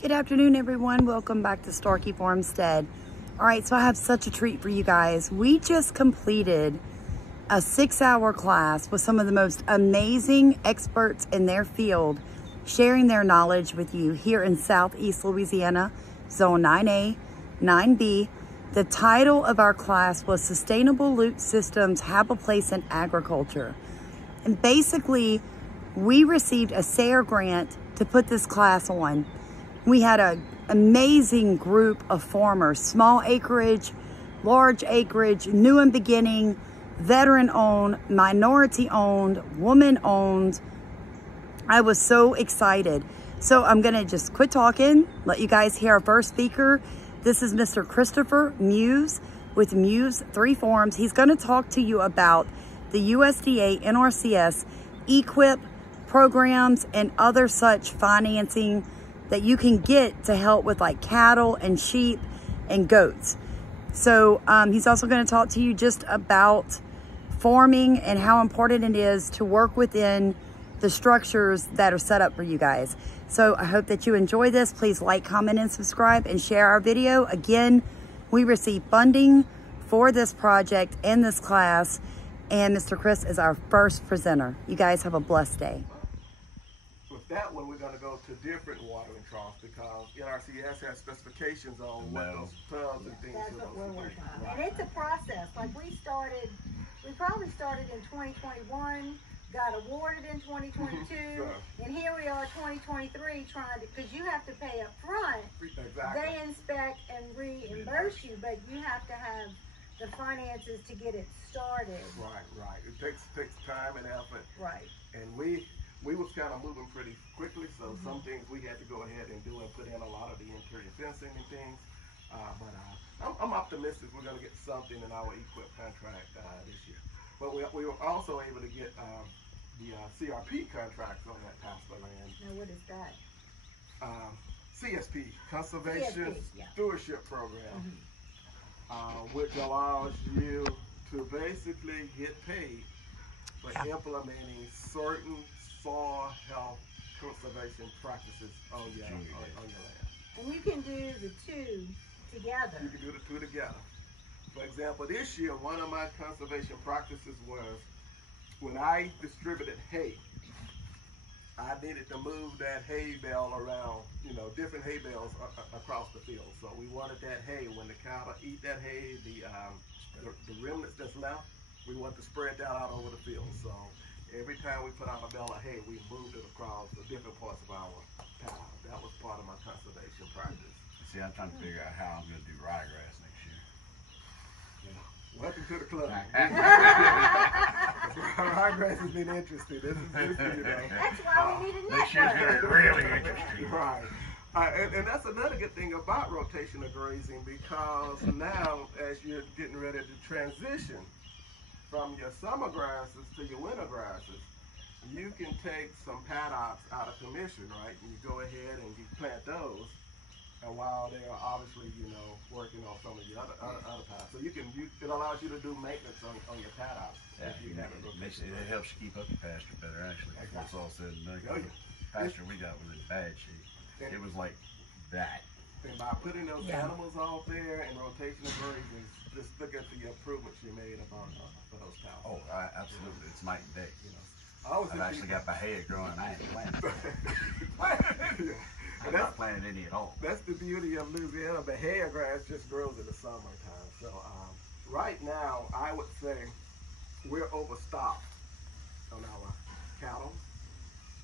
Good afternoon, everyone. Welcome back to Starkey Farmstead. All right, so I have such a treat for you guys. We just completed a 6-hour class with some of the most amazing experts in their field, sharing their knowledge with you here in Southeast Louisiana, Zone 9A, 9B. The title of our class was Sustainable Loop Systems Have a Place in Agriculture. And basically, we received a SARE grant to put this class on. We had an amazing group of farmers, small acreage, large acreage, new and beginning, veteran owned, minority owned, woman owned. I was so excited. So I'm gonna just quit talking, let you guys hear our first speaker. This is Mr. Christopher Muse with Muse 3 Farms. He's gonna talk to you about the USDA NRCS EQIP programs and other such financing that you can get to help with like cattle and sheep and goats. So he's also going to talk to you just about farming and how important it is to work within the structures that are set up for you guys. So I hope that you enjoy this. Please like, comment, and subscribe and share our video. Again, we receive funding for this project and this class, and Mr. Chris is our first presenter. You guys have a blessed day. With that one, we're going to go to different watering troughs because NRCS has specifications on what those tubs and things are supposed to be. And it's a process. Like we probably started in 2021, got awarded in 2022, and here we are 2023 trying to, because you have to pay up front. Exactly. They inspect and reimburse you, but you have to have the finances to get it started. Right. It takes time and effort. Right. And we was kind of moving pretty quickly, so some things we had to go ahead and do and put in a lot of the interior fencing and things. But I'm optimistic we're going to get something in our EQIP contract this year. But we were also able to get the CRP contracts on that pasture land. Now what is that? CSP, Conservation CSP, Stewardship Program, which allows you to basically get paid for implementing certain soil health conservation practices on your land. And you can do the two together. You can do the two together. For example, this year, one of my conservation practices was when I distributed hay, I needed to move that hay bale around, different hay bales across the field. So we wanted that hay, when the cattle eat that hay, the remnants that's left, we want to spread that out over the field. So every time we put out a bale of hay, we moved it across the different parts of our paddock. That was part of my conservation practice. See, I'm trying to figure out how I'm going to do ryegrass next year. Welcome to the club. Ryegrass has been interesting. This is That's why we need a Next year's going to be really interesting. Right. And that's another good thing about rotational grazing, because now as you're getting ready to transition from your summer grasses to your winter grasses, you can take some paddocks out of commission, right? And you go ahead and you plant those, and while they are obviously, working on some of the other paddocks. So it allows you to do maintenance on your paddocks. Yeah, it helps you keep up your pasture better, actually. Exactly. It's all said and done. The pasture we got was in bad shape. It was like that. And by putting those animals out there and rotational grazing, just look at the improvements you made for those cows. Oh, absolutely. It's night and day. I've actually got my hay growing. I ain't planted. I'm not planting any at all. That's the beauty of Louisiana. The hair grass just grows in the summertime. So right now, I would say we're overstocked on our cattle.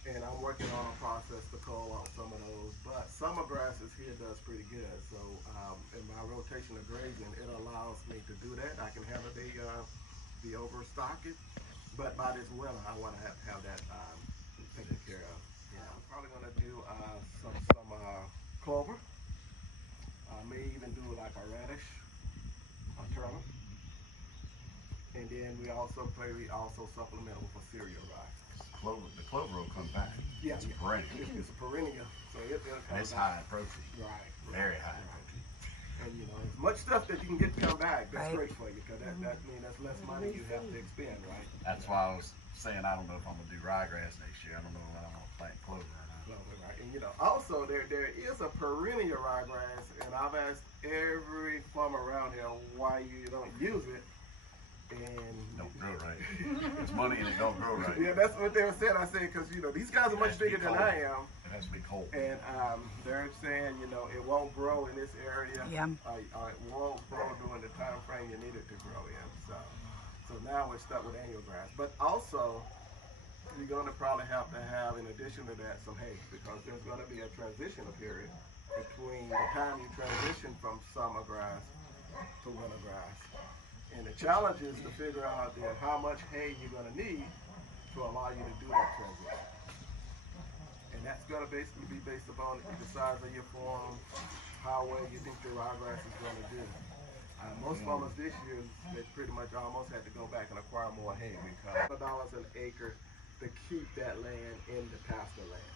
And I'm working on a process to cull out some of those. But summer grasses here does pretty good. So in my rotational grazing, it allows me to do that. I can have it be overstocked. But by this winter, I want to have that taken care of. I'm probably going to do some clover. I may even do like a radish, a turnip. And then we also supplement with a cereal rice. The clover will come back. Yeah, it's a perennial. It's a perennial, so it's high in protein. Right. Very high in protein. And as much stuff that you can get to come back, that's great for you, because that means that's less money you have to expend, right? That's why I was saying I don't know if I'm gonna do ryegrass next year. I don't know if I'm gonna plant clover or not. clover, right? And you know, also there is a perennial ryegrass, and I've asked every farmer around here why you don't use it, and Don't grow right. It's money and it don't grow right. yeah, that's what they were saying. I said because you know these guys are much bigger than I am. It has to be cold. And they're saying, you know, it won't grow in this area. Yeah. It won't grow during the time frame you need it to grow in. So now we're stuck with annual grass. But also, you're going to probably have to have, in addition to that, some hay, because there's going to be a transitional period between the time you transition from summer grass to winter grass. And the challenge is to figure out then how much hay you're going to need to allow you to do that transition. And that's going to basically be based upon the size of your farm, how well you think the ryegrass is going to do. Most farmers this year, they pretty much almost had to go back and acquire more hay because $1 an acre to keep that land in the pasture land.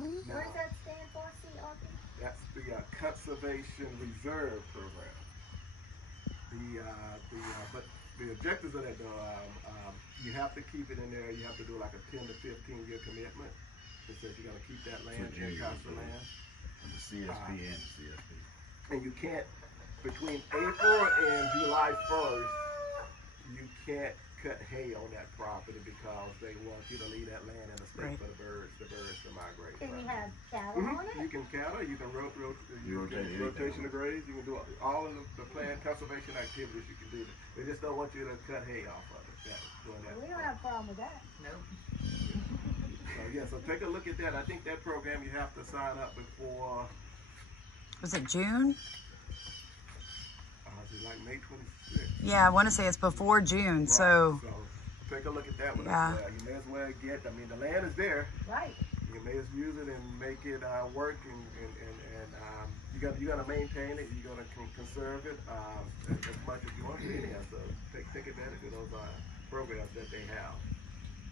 What does that stand for, CRP? That's the Conservation Reserve Program. But the objectives of that, though, you have to keep it in there. You have to do like a 10 to 15 year commitment. It says you're going to keep that land in pasture land. And the CSP and the CSP. And you can't, between April and July 1st, you can't cut hay on that property because they want you to leave that land in a state for the birds to migrate. Can you have cattle on it? You can cattle, you can Rotate rotation of graze, you can do all of the plant conservation activities you can do. They just don't want you to cut hay off of it. Doing that. We don't have a problem with that. So yeah, so take a look at that. I think that program you have to sign up before. Was it June? Is it like May 26th? Yeah, I want to say it's before June. Right. So take a look at that one yeah. as well. You may as well get. I mean, the land is there. Right. You may as well use it and make it work, and you got to maintain it. You got to conserve it as much as you want to. So take advantage of those programs that they have.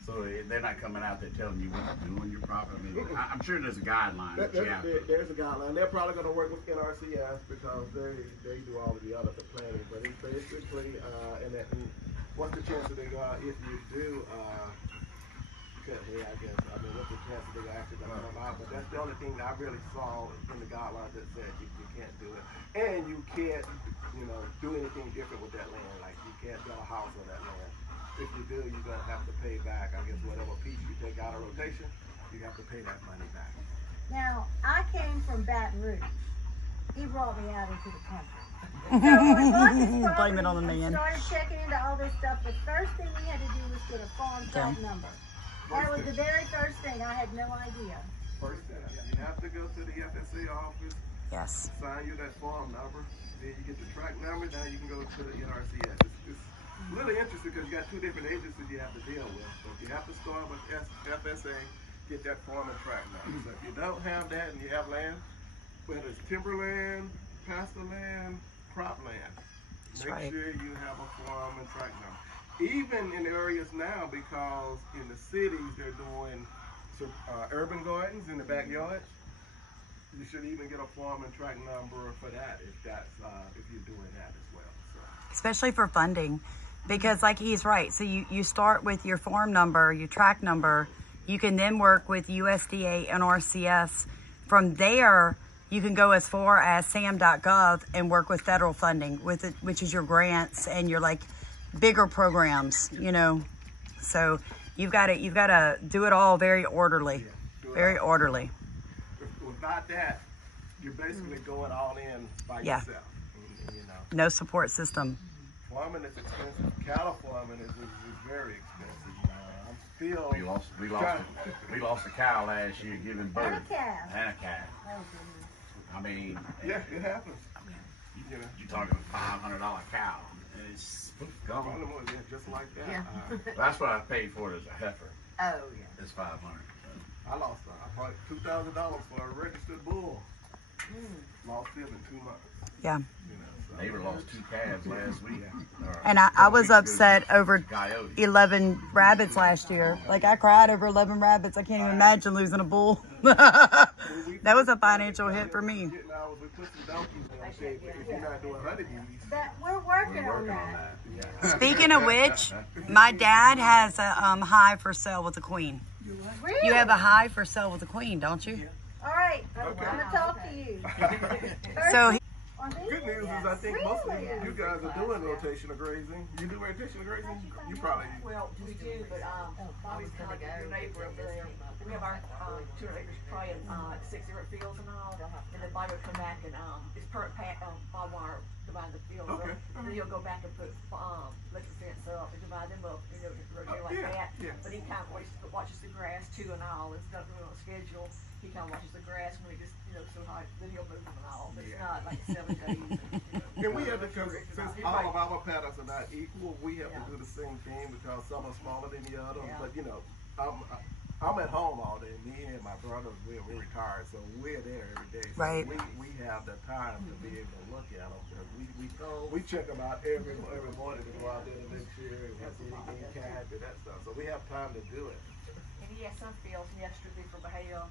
So they're not coming out there telling you what to do on your property. I mean, I'm sure there's a guideline. There's a guideline. They're probably going to work with NRCS because they do all of the other planning. But it's basically, what's the chance that they go out if you do cut hay? I guess. I mean, what's the chance that they're actually going to come out? But that's the only thing that I really saw in the guidelines that said you can't do it, and you can't, do anything different with that land. Like you can't build a house on that land. If you do, you're going to have to pay back, I guess, whatever piece you take out of rotation, you have to pay that money back. Now, I came from Baton Rouge. He brought me out into the country. So when I bought this Blame it on the property, man. I started checking into all this stuff. The first thing we had to do was get a farm track number. That was the very first thing. I had no idea. First thing, you have to go to the FSA office, yes. sign you that farm number, then you get the track number, now you can go to the NRCS. It's really interesting because you got two different agencies you have to deal with. So you have to start with FSA, get that farm and track number. So if you don't have that and you have land, whether it's timberland, pasture land, cropland, make sure you have a farm and track number. Even in areas now, because in the cities they're doing urban gardens in the backyard, you should even get a farm and track number for that if you're doing that as well. So. Especially for funding. Because like he's right, so you start with your farm number, your track number, you can then work with USDA and NRCS. From there, you can go as far as sam.gov and work with federal funding, which is your grants and your like bigger programs, So you've got to do it all very orderly, very orderly. Without that, you're basically going all in by yourself. No support system. Farming is expensive. Cattle farming is very expensive. I'm still. We lost a cow last year giving birth. And a calf. And a calf. I mean. Yeah, it happens. You're talking a $500 cow. And it's gone. Just like that. Yeah. That's what I paid for it as a heifer. Oh yeah. It's $500. I lost probably $2,000 for a registered bull. Lost him in 2 months. Yeah. Neighbor lost 2 calves last week. And I was upset over 11 rabbits last year. Like I cried over 11 rabbits. I can't even imagine losing a bull. That was a financial hit for me. We're working on that. Speaking of which, my dad has a hive for sale with a queen. Really? You have a hive for sale with the queen, don't you? All right, Okay. I'm gonna talk to you. So On these? Good news is I think most of Really? you guys are doing rotational grazing. You do rotational grazing? You probably. Well, we do, but I was kind of like your neighbor over there. We have our 200 acres probably in 6 different fields and all. And then Bobby would come back and it's per barbed wire divide the fields up. Okay. Then he'll go back and put electric fence up and divide them up, you know, just rotate like Yeah, that. yeah. But he kind of watches the grass too and all. It's not really on a schedule. He kind of watches the grass and we just, you know, so high, then he'll move them and all. But it's not like 7 days. And we have to, because since all of our patterns are not equal, we have to do the same thing because some are smaller than the others. Yeah. But you know, I'm at home all day. Me and my brothers, we're retired, so we're there every day. So Right. we have the time to be able to look at them. We check them out every morning to go out there to make sure and see anything cat and that stuff. So we have time to do it. And he has some fields, he has strictly for Bahia,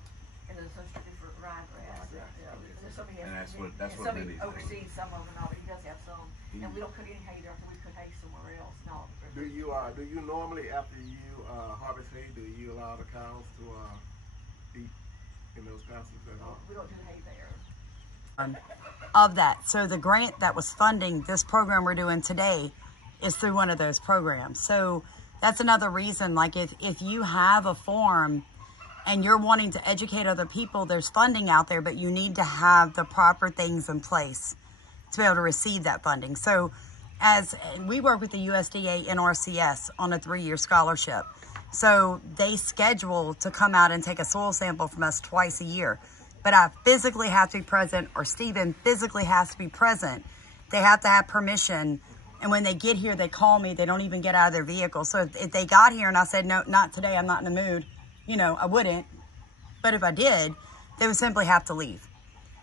and then some strictly for ryegrass. And some he has, And that's and what some he Benny's doing. oversees some of them and all, but he does have some. And we don't put any hay there until we put hay somewhere else. No. Do you normally, after you harvest hay, do you allow the cows to eat in those pastures at all? We don't do hay there. of that. So the grant that was funding this program we're doing today is through one of those programs. So that's another reason, like if you have a farm and you're wanting to educate other people, there's funding out there, but you need to have the proper things in place to be able to receive that funding. So as we work with the USDA NRCS on a 3-year scholarship. So they schedule to come out and take a soil sample from us twice a year. But I physically have to be present, or Stephen physically has to be present. They have to have permission. And when they get here, they call me. They don't even get out of their vehicle. So if they got here and I said, no, not today, I'm not in the mood, you know, I wouldn't. But if I did, they would simply have to leave.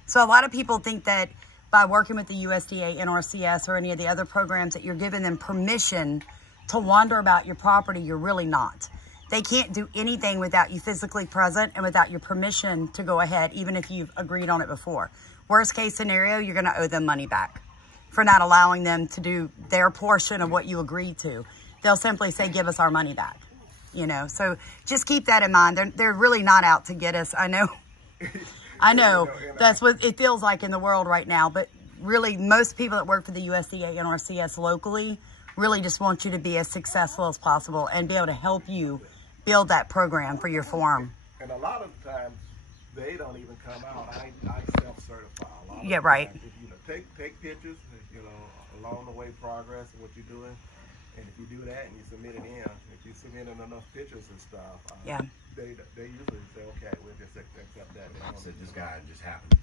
So a lot of people think that by working with the USDA, NRCS, or any of the other programs that you're giving them permission to wander about your property. You're really not. They can't do anything without you physically present and without your permission to go ahead, even if you've agreed on it before. Worst case scenario, you're going to owe them money back for not allowing them to do their portion of what you agreed to. They'll simply say, give us our money back. You know, so just keep that in mind. They're really not out to get us. I know. I know that's what it feels like in the world right now, but really most people that work for the USDA and NRCS locally really just want you to be as successful as possible and be able to help you build that program for your farm. And a lot of times they don't even come out. I self-certify a lot. Yeah, right. If, you know, take pictures, you know, along the way progress of what you're doing. And if you do that and you submit it in, if you submit in enough pictures and stuff, Yeah. they usually say, okay, we'll just accept that. I said this guy just happened to be